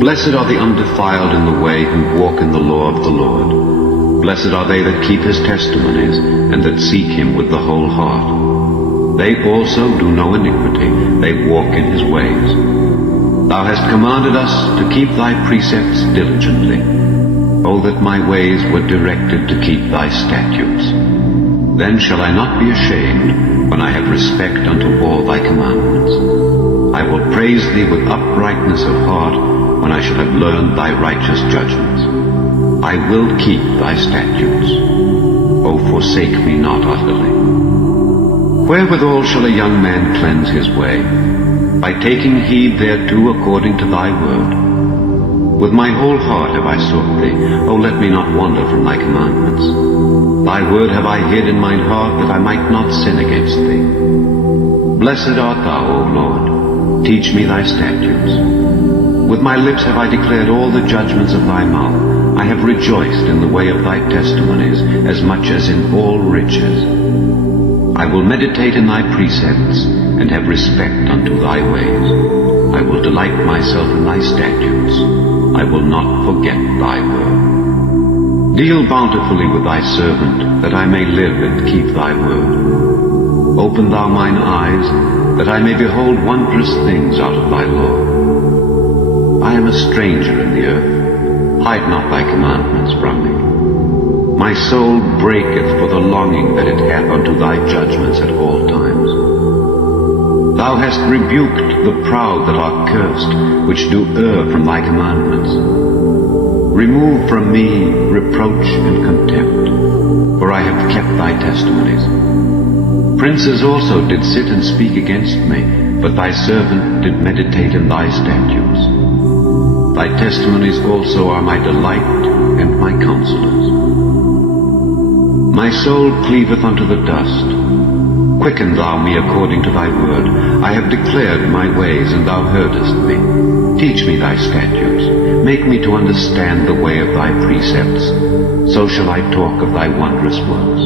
Blessed are the undefiled in the way who walk in the law of the Lord. Blessed are they that keep his testimonies, and that seek him with the whole heart. They also do no iniquity, they walk in his ways. Thou hast commanded us to keep thy precepts diligently. Oh, that my ways were directed to keep thy statutes. Then shall I not be ashamed, when I have respect unto all thy commandments. I will praise thee with uprightness of heart, when I shall have learned thy righteous judgments. I will keep thy statutes. O forsake me not utterly. Wherewithal shall a young man cleanse his way? By taking heed thereto according to thy word. With my whole heart have I sought thee. O let me not wander from thy commandments. Thy word have I hid in mine heart, that I might not sin against thee. Blessed art thou, O Lord. Teach me thy statutes. With my lips have I declared all the judgments of thy mouth. I have rejoiced in the way of thy testimonies, as much as in all riches. I will meditate in thy precepts, and have respect unto thy ways. I will delight myself in thy statutes. I will not forget thy word. Deal bountifully with thy servant, that I may live and keep thy word. Open thou mine eyes, that I may behold wondrous things out of thy law. I am a stranger in the earth. Hide not thy commandments from me. My soul breaketh for the longing that it hath unto thy judgments at all times. Thou hast rebuked the proud that are cursed, which do err from thy commandments. Remove from me reproach and contempt, for I have kept thy testimonies. Princes also did sit and speak against me, but thy servant did meditate in thy statutes. Thy testimonies also are my delight and my counselors. My soul cleaveth unto the dust. Quicken thou me according to thy word. I have declared my ways, and thou heardest me. Teach me thy statutes. Make me to understand the way of thy precepts. So shall I talk of thy wondrous works.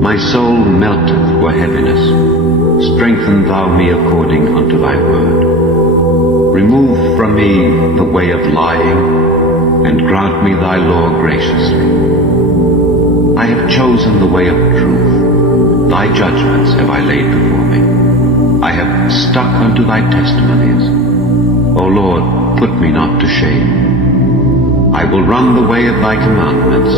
My soul melteth for heaviness. Strengthen thou me according unto thy word. Remove from me the way of lying, and grant me thy law graciously. I have chosen the way of truth. Thy judgments have I laid before me. I have stuck unto thy testimonies. O Lord, put me not to shame. I will run the way of thy commandments,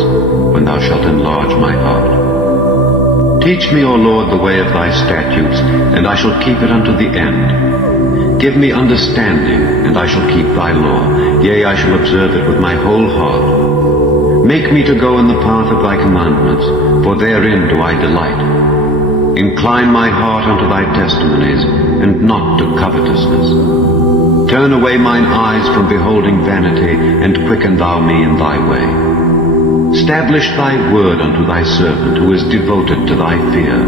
when thou shalt enlarge my heart. Teach me, O Lord, the way of thy statutes, and I shall keep it unto the end. Give me understanding, and I shall keep thy law. Yea, I shall observe it with my whole heart. Make me to go in the path of thy commandments, for therein do I delight. Incline my heart unto thy testimonies, and not to covetousness. Turn away mine eyes from beholding vanity, and quicken thou me in thy way. Establish thy word unto thy servant, who is devoted to thy fear.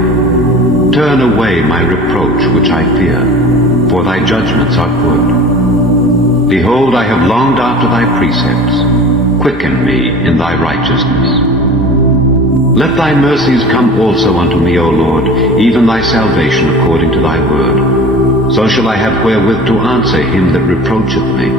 Turn away my reproach which I fear, for thy judgments are good. Behold, I have longed after thy precepts. Quicken me in thy righteousness. Let thy mercies come also unto me, O Lord, even thy salvation according to thy word. So shall I have wherewith to answer him that reproacheth me,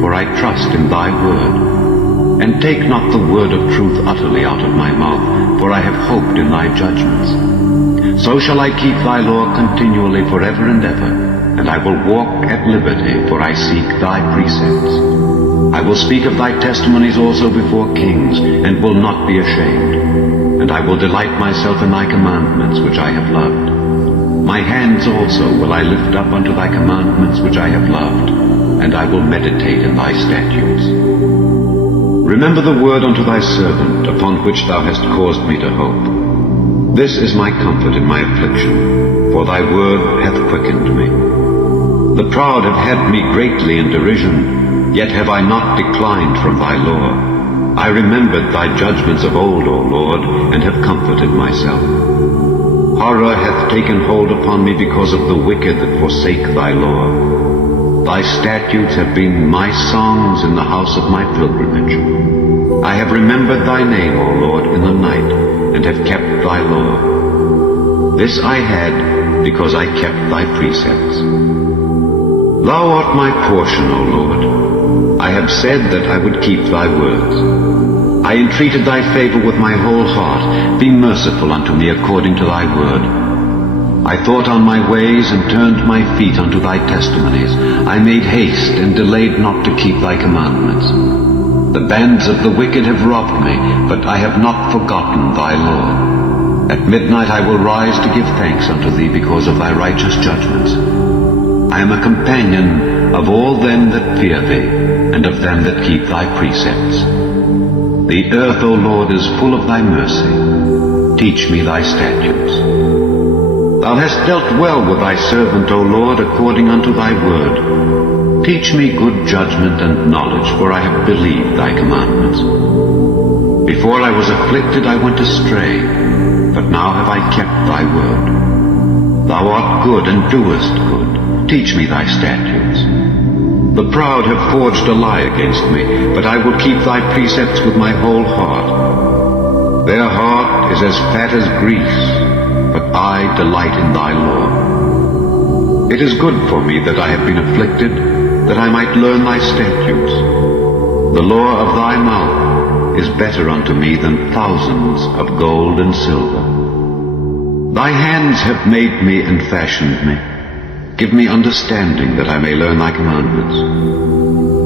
for I trust in thy word. And take not the word of truth utterly out of my mouth, for I have hoped in thy judgments. So shall I keep thy law continually forever and ever, and I will walk at liberty, for I seek thy precepts. I will speak of thy testimonies also before kings, and will not be ashamed. And I will delight myself in thy commandments which I have loved. My hands also will I lift up unto thy commandments which I have loved, and I will meditate in thy statutes. Remember the word unto thy servant, upon which thou hast caused me to hope. This is my comfort in my affliction, for thy word hath quickened me. The proud have had me greatly in derision, yet have I not declined from thy law. I remembered thy judgments of old, O Lord, and have comforted myself. Horror hath taken hold upon me because of the wicked that forsake thy law. Thy statutes have been my songs in the house of my pilgrimage. I have remembered thy name, O Lord, in the night, and have kept thy law. This I had because I kept thy precepts. Thou art my portion, O Lord. I have said that I would keep thy words. I entreated thy favor with my whole heart. Be merciful unto me according to thy word. I thought on my ways and turned my feet unto thy testimonies. I made haste and delayed not to keep thy commandments. The bands of the wicked have robbed me, but I have not forgotten thy law. At midnight I will rise to give thanks unto thee because of thy righteous judgments. I am a companion of all them that fear thee, and of them that keep thy precepts. The earth, O Lord, is full of thy mercy. Teach me thy statutes. Thou hast dealt well with thy servant, O Lord, according unto thy word. Teach me good judgment and knowledge, for I have believed thy commandments. Before I was afflicted I went astray, but now have I kept thy word. Thou art good and doest good. Teach me thy statutes. The proud have forged a lie against me, but I will keep thy precepts with my whole heart. Their heart is as fat as grease, but I delight in thy law. It is good for me that I have been afflicted, that I might learn thy statutes. The law of thy mouth is better unto me than thousands of gold and silver. Thy hands have made me and fashioned me. Give me understanding that I may learn thy commandments.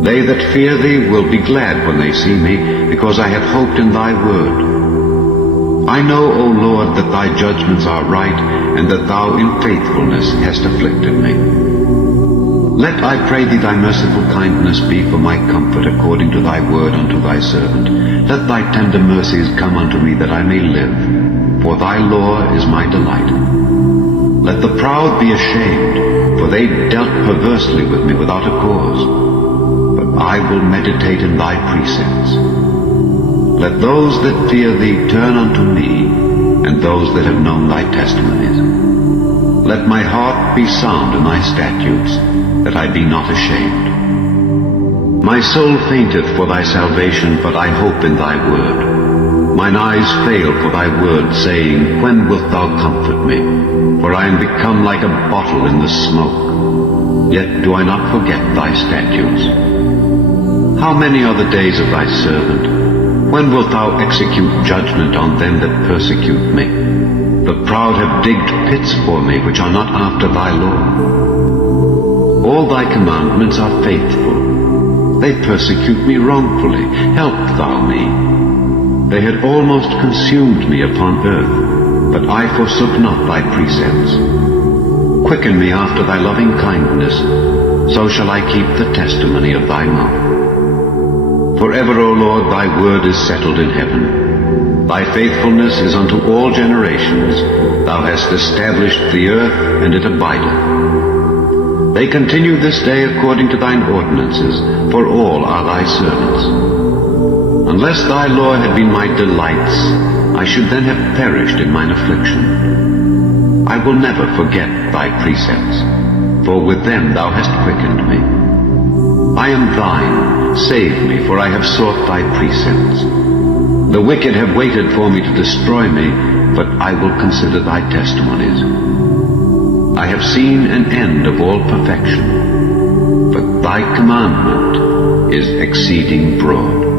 They that fear thee will be glad when they see me, because I have hoped in thy word. I know, O Lord, that thy judgments are right, and that thou in faithfulness hast afflicted me. Let, I pray thee, thy merciful kindness be for my comfort according to thy word unto thy servant. Let thy tender mercies come unto me that I may live, for thy law is my delight. Let the proud be ashamed, for they dealt perversely with me without a cause. But I will meditate in thy precepts. Let those that fear thee turn unto me, and those that have known thy testimonies. Let my heart be sound in thy statutes, that I be not ashamed. My soul fainteth for thy salvation, but I hope in thy word. Mine eyes fail for thy word, saying, when wilt thou comfort me? For I am become like a bottle in the smoke. Yet do I not forget thy statutes. How many are the days of thy servant? When wilt thou execute judgment on them that persecute me? The proud have digged pits for me, which are not after thy law. All thy commandments are faithful. They persecute me wrongfully. Help thou me. They had almost consumed me upon earth, but I forsook not thy precepts. Quicken me after thy loving kindness, so shall I keep the testimony of thy mouth. Forever, O Lord, thy word is settled in heaven. Thy faithfulness is unto all generations. Thou hast established the earth, and it abideth. They continue this day according to thine ordinances, for all are thy servants. Unless thy law had been my delights, I should then have perished in mine affliction. I will never forget thy precepts, for with them thou hast quickened me. I am thine, save me, for I have sought thy precepts. The wicked have waited for me to destroy me, but I will consider thy testimonies. I have seen an end of all perfection, but thy commandment is exceeding broad.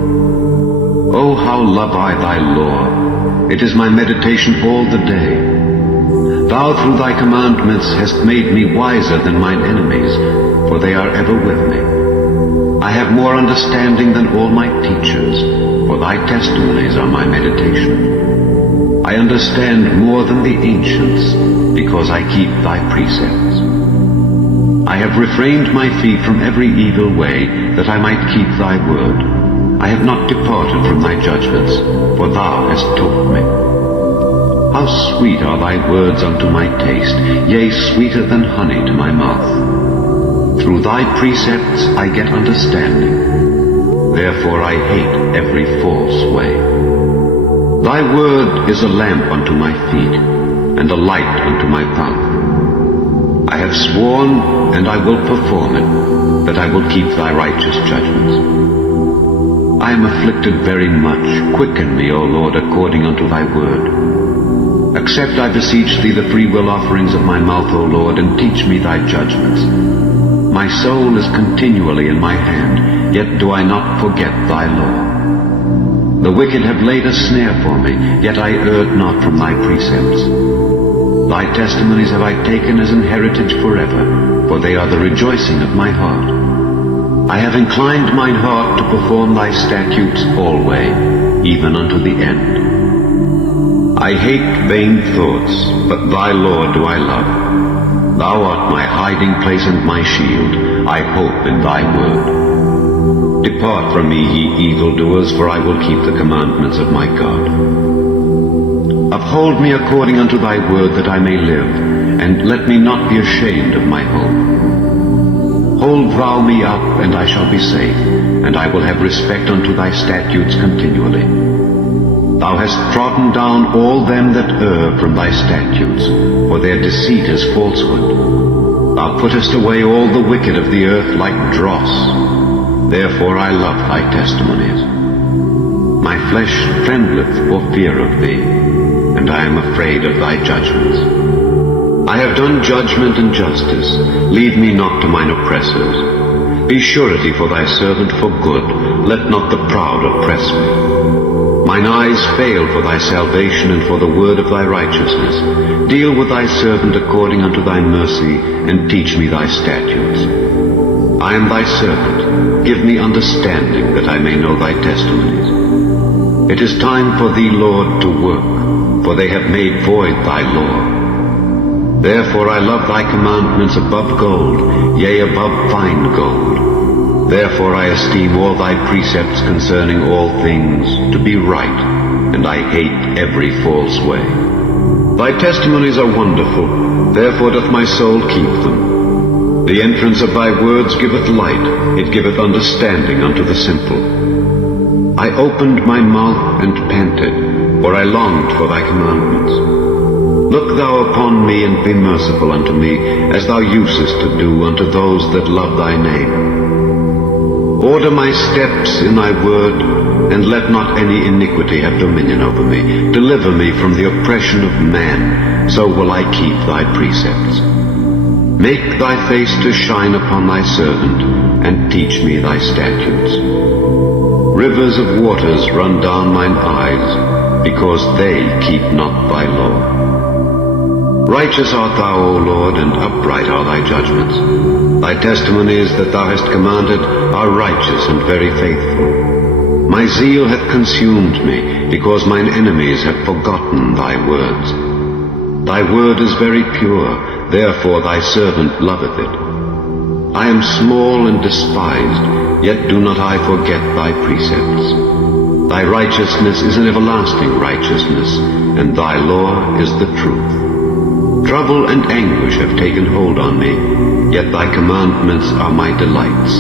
Oh, how love I thy law! It is my meditation all the day. Thou through thy commandments hast made me wiser than mine enemies, for they are ever with me. I have more understanding than all my teachers, for thy testimonies are my meditation. I understand more than the ancients, because I keep thy precepts. I have refrained my feet from every evil way, that I might keep thy word. I have not departed from thy judgments, for thou hast taught me. How sweet are thy words unto my taste, yea, sweeter than honey to my mouth. Through thy precepts I get understanding. Therefore I hate every false way. Thy word is a lamp unto my feet, and a light unto my path. I have sworn, and I will perform it, that I will keep thy righteous judgments. I am afflicted very much. Quicken me, O Lord, according unto thy word. Accept, I beseech thee, the freewill offerings of my mouth, O Lord, and teach me thy judgments. My soul is continually in my hand, yet do I not forget thy law. The wicked have laid a snare for me, yet I erred not from thy precepts. Thy testimonies have I taken as an heritage forever, for they are the rejoicing of my heart. I have inclined mine heart to perform thy statutes alway, even unto the end. I hate vain thoughts, but thy law do I love. Thou art my hiding place and my shield. I hope in thy word. Depart from me, ye evildoers, for I will keep the commandments of my God. Uphold me according unto thy word, that I may live, and let me not be ashamed of my hope. Hold thou me up, and I shall be safe, and I will have respect unto thy statutes continually. Thou hast trodden down all them that err from thy statutes, for their deceit is falsehood. Thou puttest away all the wicked of the earth like dross. Therefore I love thy testimonies. My flesh trembleth for fear of thee, and I am afraid of thy judgments. I have done judgment and justice. Leave me not to mine oppressors. Be surety for thy servant for good. Let not the proud oppress me. Mine eyes fail for thy salvation and for the word of thy righteousness. Deal with thy servant according unto thy mercy, and teach me thy statutes. I am thy servant. Give me understanding, that I may know thy testimonies. It is time for thee, Lord, to work, for they have made void thy law. Therefore I love thy commandments above gold, yea, above fine gold. Therefore I esteem all thy precepts concerning all things to be right, and I hate every false way. Thy testimonies are wonderful, therefore doth my soul keep them. The entrance of thy words giveth light, it giveth understanding unto the simple. I opened my mouth and panted, for I longed for thy commandments. Look thou upon me, and be merciful unto me, as thou usest to do unto those that love thy name. Order my steps in thy word, and let not any iniquity have dominion over me. Deliver me from the oppression of man, so will I keep thy precepts. Make thy face to shine upon thy servant, and teach me thy statutes. Rivers of waters run down mine eyes, because they keep not thy law. Righteous art thou, O Lord, and upright are thy judgments. Thy testimonies that thou hast commanded are righteous and very faithful. My zeal hath consumed me, because mine enemies have forgotten thy words. Thy word is very pure, therefore thy servant loveth it. I am small and despised, yet do not I forget thy precepts. Thy righteousness is an everlasting righteousness, and thy law is the truth. Trouble and anguish have taken hold on me, yet thy commandments are my delights.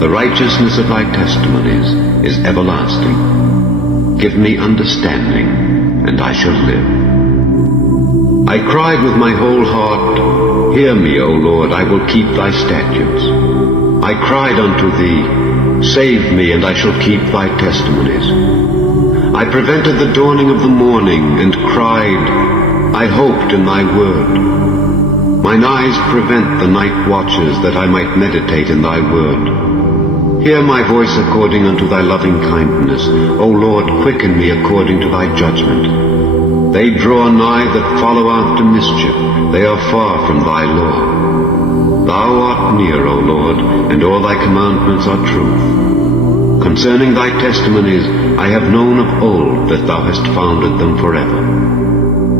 The righteousness of thy testimonies is everlasting. Give me understanding, and I shall live. I cried with my whole heart, Hear me, O Lord, I will keep thy statutes. I cried unto thee, Save me, and I shall keep thy testimonies. I prevented the dawning of the morning, and cried, I hoped in thy word. Mine eyes prevent the night watches, that I might meditate in thy word. Hear my voice according unto thy loving kindness. O Lord, quicken me according to thy judgment. They draw nigh that follow after mischief. They are far from thy law. Thou art near, O Lord, and all thy commandments are truth. Concerning thy testimonies I have known of old, that thou hast founded them forever.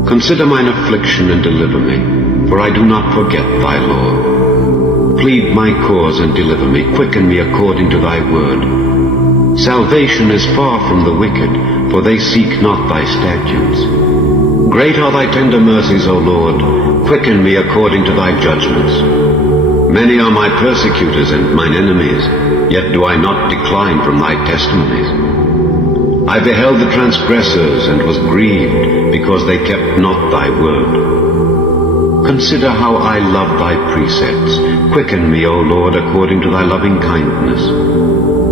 Consider mine affliction and deliver me, for I do not forget thy law. Plead my cause and deliver me, quicken me according to thy word. Salvation is far from the wicked, for they seek not thy statutes. Great are thy tender mercies, O Lord, quicken me according to thy judgments. Many are my persecutors and mine enemies, yet do I not decline from thy testimonies. I beheld the transgressors, and was grieved, because they kept not thy word. Consider how I love thy precepts. Quicken me, O Lord, according to thy loving kindness.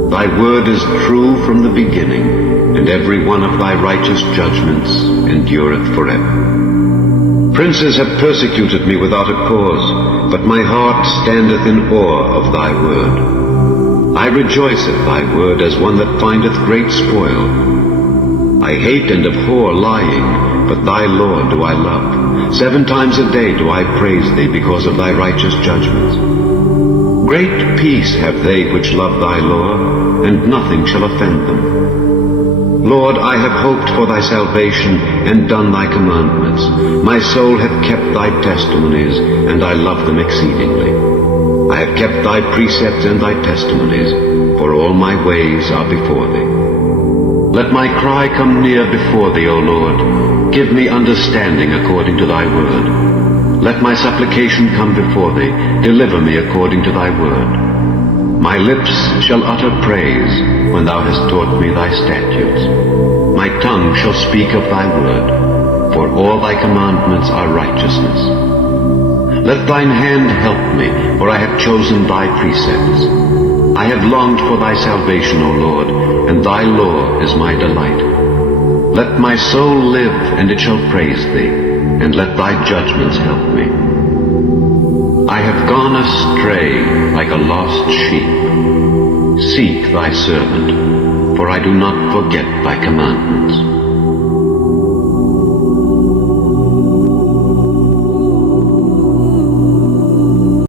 Thy word is true from the beginning, and every one of thy righteous judgments endureth forever. Princes have persecuted me without a cause, but my heart standeth in awe of thy word. I rejoice at thy word as one that findeth great spoil. I hate and abhor lying, but thy law do I love. 7 times a day do I praise thee because of thy righteous judgments. Great peace have they which love thy law, and nothing shall offend them. Lord, I have hoped for thy salvation, and done thy commandments. My soul hath kept thy testimonies, and I love them exceedingly. I have kept thy precepts and thy testimonies, for all my ways are before thee. Let my cry come near before thee, O Lord. Give me understanding according to thy word. Let my supplication come before thee. Deliver me according to thy word. My lips shall utter praise when thou hast taught me thy statutes. My tongue shall speak of thy word, for all thy commandments are righteousness. Let thine hand help me, for I have chosen thy precepts. I have longed for thy salvation, O Lord, and thy law is my delight. Let my soul live, and it shall praise thee, and let thy judgments help me. I have gone astray like a lost sheep. Seek thy servant, for I do not forget thy commandments.